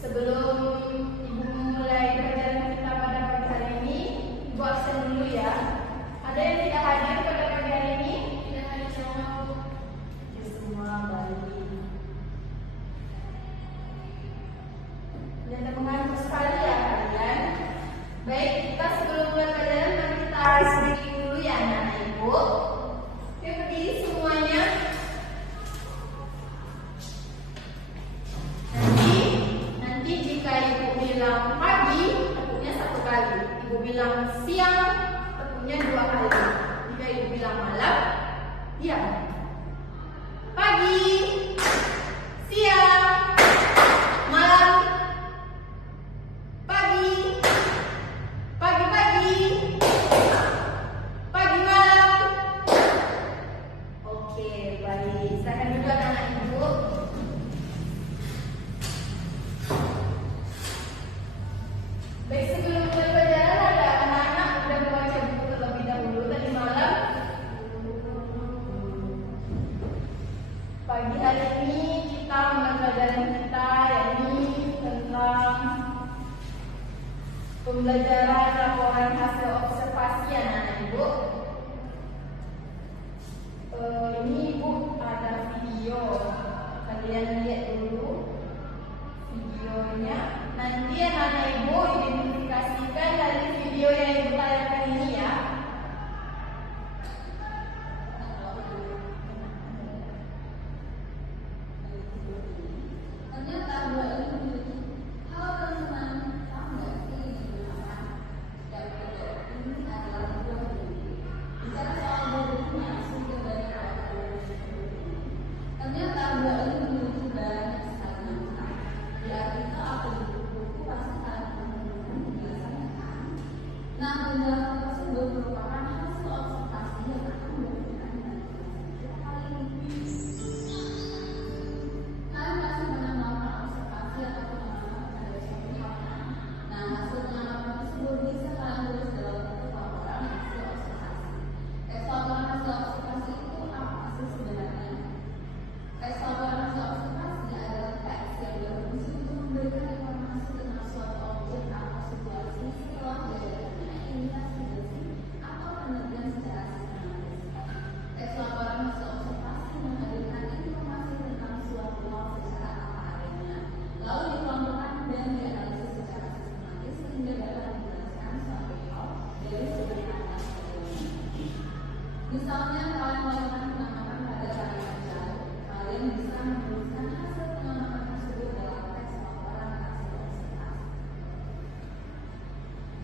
sebelum Ibu memulai pelajaran kita pada pagi hari ini, Ibu absen dulu ya. Ada yang tidak hadir pada pagi hari ini? Tidak hadir semua. Ya, semua baik. Dan mengantuk sekali ya kalian. Baik, kita sebelum mulai pelajaran mari kita sedikit dulu ya anak-anak Ibu. Oke, berdiri semuanya. Nanti jika Ibu bilang pagi, tepuknya 1 kali. Ibu bilang siang, tepuknya 2 kali. Jika Ibu bilang malam, diam. Pagi, siang, malam, pagi, pagi-pagi, pagi malam. Oke, baik. Silakan duduk anak Ibu. Baik, sebelum mulai pelajaran ada anak-anak sudah membaca buku terlebih dahulu tadi malam. Pagi hari ini kita mulai pelajaran kita yakni tentang pembelajaran laporan hasil observasi anak-anak Ibu. Ini Ibu ada video, kalian lihat dulu videonya. Nanti anak-anak Ibu identifikasikan dari video yang Ibu tayangkan ini ya. Misalnya kalian melakukan pengamatan pada kalian jauh, kalian bisa menuliskan hasil pengamatan tersebut dalam teks laporan hasil observasi.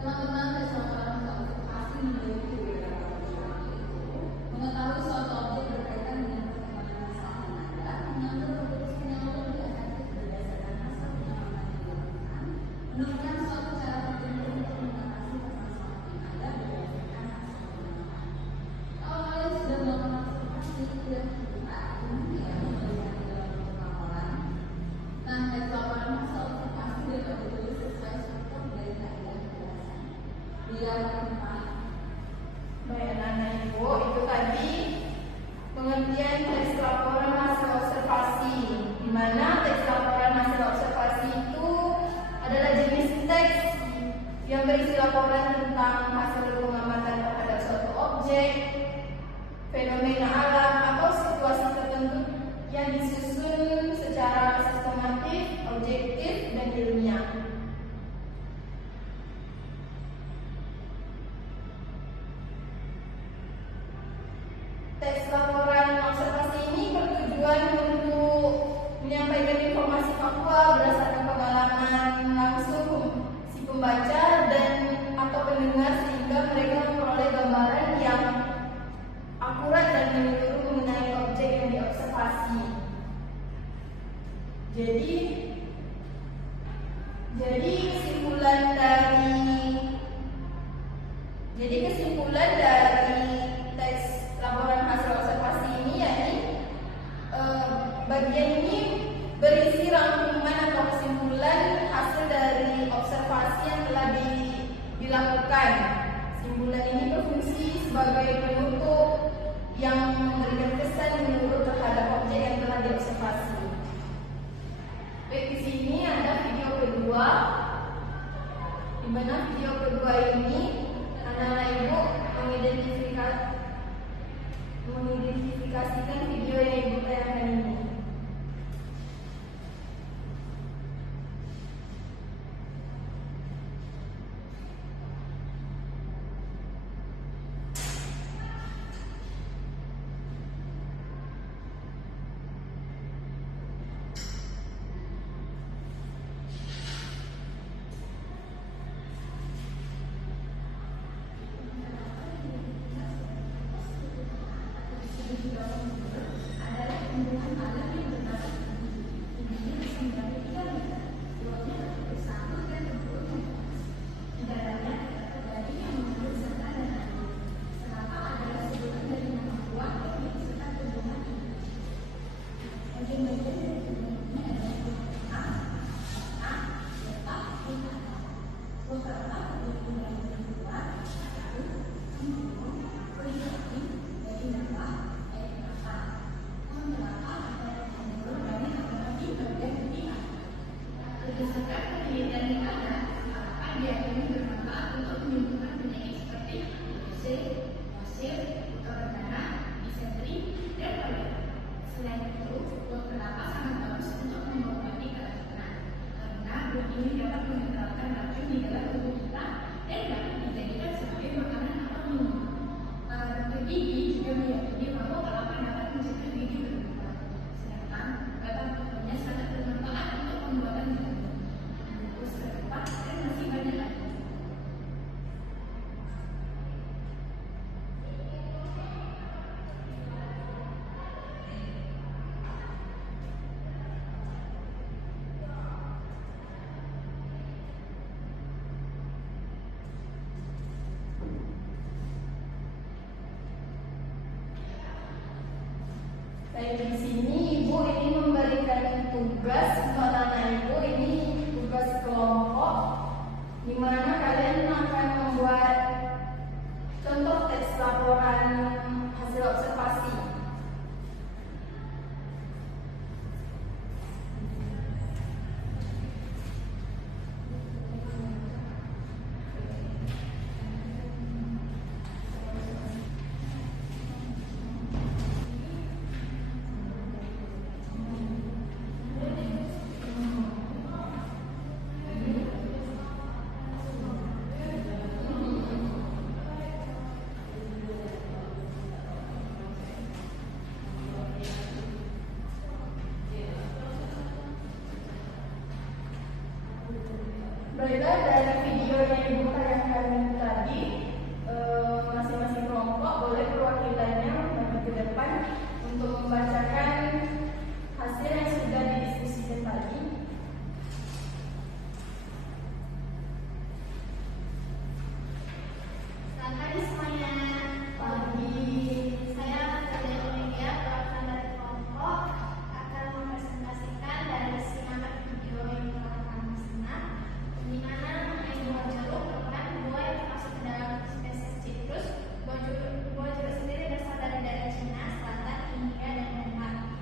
Teman-teman, teks laporan hasil observasi memiliki beberapa tujuan, yaitu mengetahui suatu objek berkaitan dengan perkembangan masalah yang ada, mengambil keputusan yang lebih efektif berdasarkan hasil pengamatan yang dilakukan, menemukan suatu cara tertentu untuk mengatasi permasalahan yang ada berdasarkan hasil pengamatan. Kalau kalian sudah melakukan observasi dan kemudian menuliskan di dalam bentuk laporan, nah teks laporan hasil observasi dapat ditulis sesuai struktur dari kaidah kejelasan. Biar bermanfaat. Baik anak-anak Ibu, itu tadi pengertian teks laporan hasil observasi, di mana teks laporan hasil observasi itu adalah jenis teks yang berisi laporan tentang hasil pengamatan terhadap suatu objek, fenomena alam atau situasi tertentu yang disusun secara sistematis, objektif, dan ilmiah. Teks laporan observasi ini bertujuan untuk menyampaikan informasi faktual berdasarkan pengalaman langsung si pembaca dan atau pendengar sehingga mereka memperoleh gambaran yang akurat dan menyeluruh mengenai objek yang diobservasi. Jadi kesimpulan dari teks laporan hasil observasi ini yakni bagian ini berisi rangkuman atau kesimpulan hasil dari observasi yang telah dilakukan. Kesimpulan ini berfungsi sebagai penutup yang memberikan kesan menyeluruh terhadap objek yang telah diobservasi. Baik, di sini ada video mana video kedua ini anak-anak ibu mengidentifikasikan video yang ibu tayangkan ini. Berdasarkan penelitian di mana, harapan diet ini bermanfaat untuk menyembuhkan penyakit seperti TBC, wasir, kotoran darah, disentri, dan polio. Selain itu, buah kelapa sangat bagus untuk mengobati keracunan, karena buah ini dapat menetralkan racun di dalam tubuh kita dan dapat dijadikan sebagai makanan atau minuman. Para dokter gigi juga meyakini bahwa kelapa dapat mencegah gigi berlubang, sedangkan batang pohonnya sangat bermanfaat untuk pembuatan jamu. Dan masih banyak lagi. Baik, di sini ibu ini memberikan tugas untuk anak-anak ibu, ini tugas kelompok, di mana kalian akan membuat contoh teks laporan hasil observasi. Baiklah, dari video yang ibu tayangkan tadi, masing-masing kelompok boleh perwakilannya maju ke depan untuk membacakan hasil yang sudah didiskusikan tadi. Selamat pagi semuanya. Pagi. Saya Nadia Olivia, perwakilan dari kelompok, akan mempresentasikan dari sinema video yang telah kami senang, di mana mengenai buah jeruk merupakan buah yang termasuk ke dalam spesies citrus. Buah jeruk sendiri berasal dari daerah Cina, Selatan, India, dan Denmark.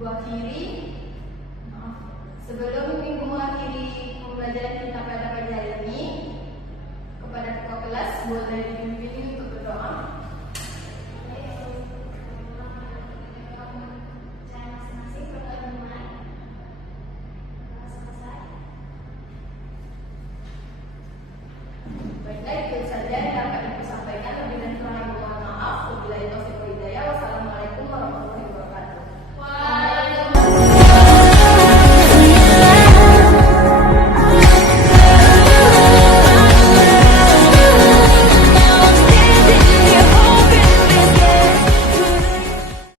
Ibu akhiri, sebelum Ibu mengakhiri pembelajaran kita pada pagi hari ini, kepada ketua kelas boleh dipimpin untuk berdoa.